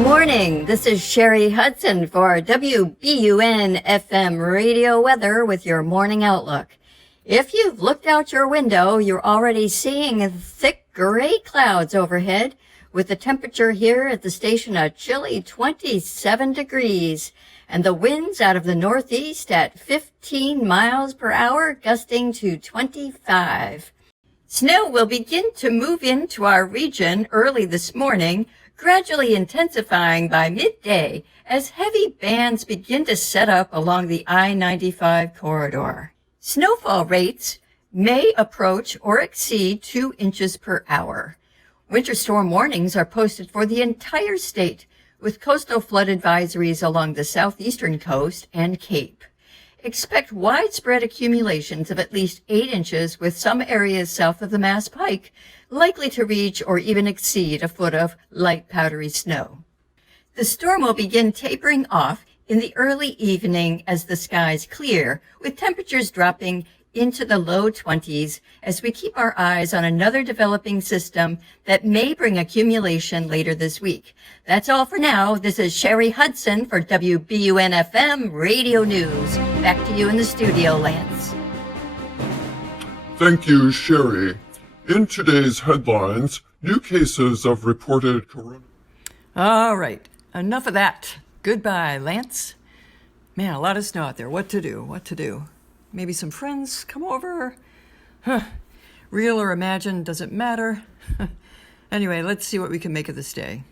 Morning. This is Sherry Hudson for WBUN FM radio weather with your morning outlook. If you've looked out your window, you're already seeing thick gray clouds overhead with the temperature here at the station a chilly 27 degrees and the winds out of the northeast at 15 miles per hour, gusting to 25. Snow will begin to move into our region early this morning, gradually intensifying by midday as heavy bands begin to set up along the I-95 corridor. Snowfall rates may approach or exceed 2 inches per hour. Winter storm warnings are posted for the entire state, with coastal flood advisories along the southeastern coast and Cape. Expect widespread accumulations of at least 8 inches, with some areas south of the Mass Pike likely to reach or even exceed a foot of light powdery snow. The storm will begin tapering off in the early evening as the skies clear, with temperatures dropping into the low 20s as we keep our eyes on another developing system that may bring accumulation later this week. That's all for now. This is Sherry Hudson for WBUN FM Radio News. Back to you in the studio, Lance. Thank you, Sherry. In today's headlines, new cases of reported coronavirus. All right, enough of that. Goodbye, Lance. Man, a lot of snow out there. What to do? Maybe some friends come over? Real or imagined, doesn't matter. Anyway, let's see what we can make of this day.